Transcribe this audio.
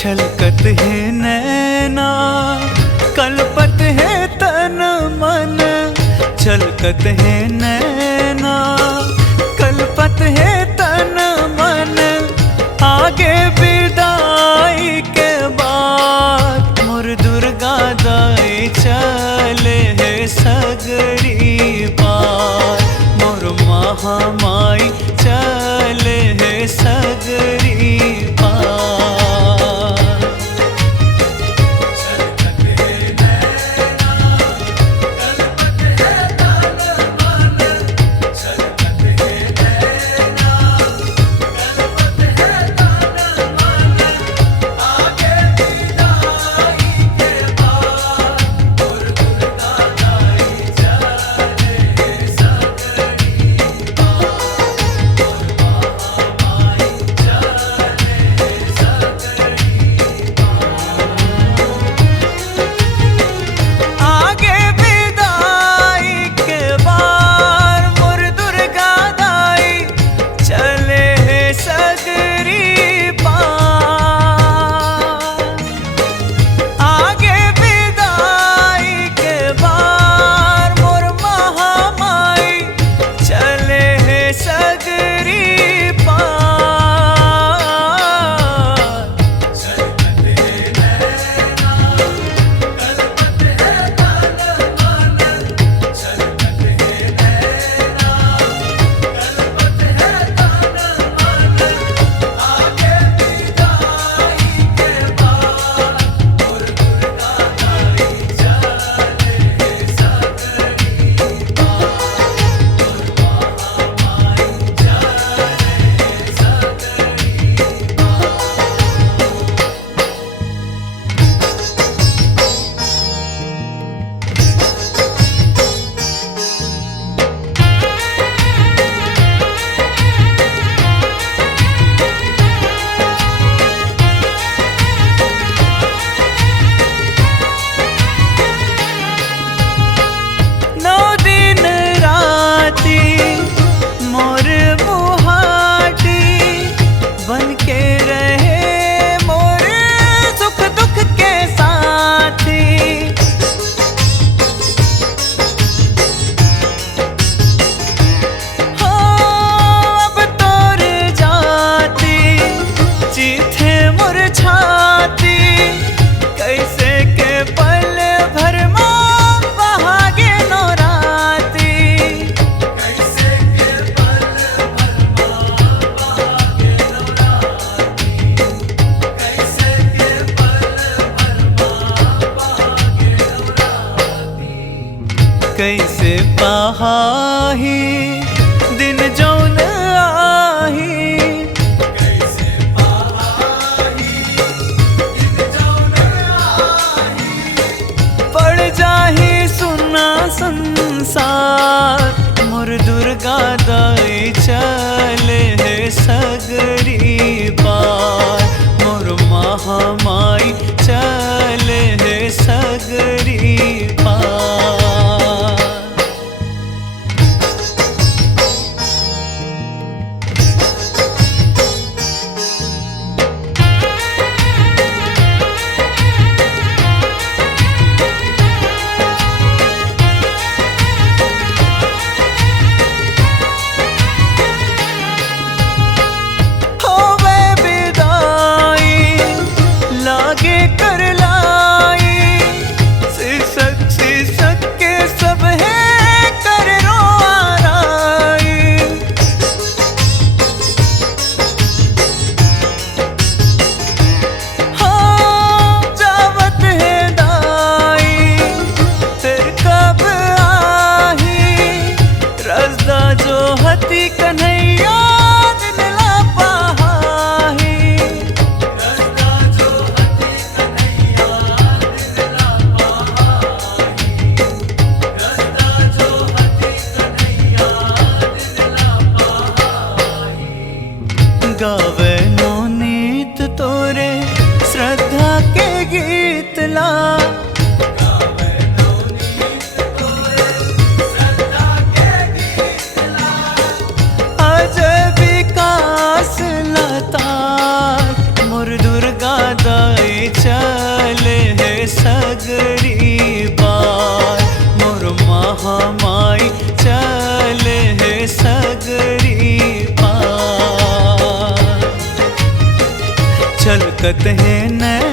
छलकत है नैना कल्पत है तन मन, छलकत है नैना कल्पत है तन मन। आगे विदाई के बाद मोर दुर्गा दाई चले है सगरी पार, मोर महामाई चले है सगरी पार। कैसे पाही दिन जौन आही, कैसे पाही दिन जौन आही, पड़ जाही सुना संसार मोर दुर्गा दाई चले है सगरी पार, मोर महामाई चले है सगरी पार। गावे नौनीत तोरे श्रद्धा के गीत ला, गावे नौनीत तोरे श्रद्धा के गीत ला, अजय विकास लता मोर दुर्गा दाई कतहे न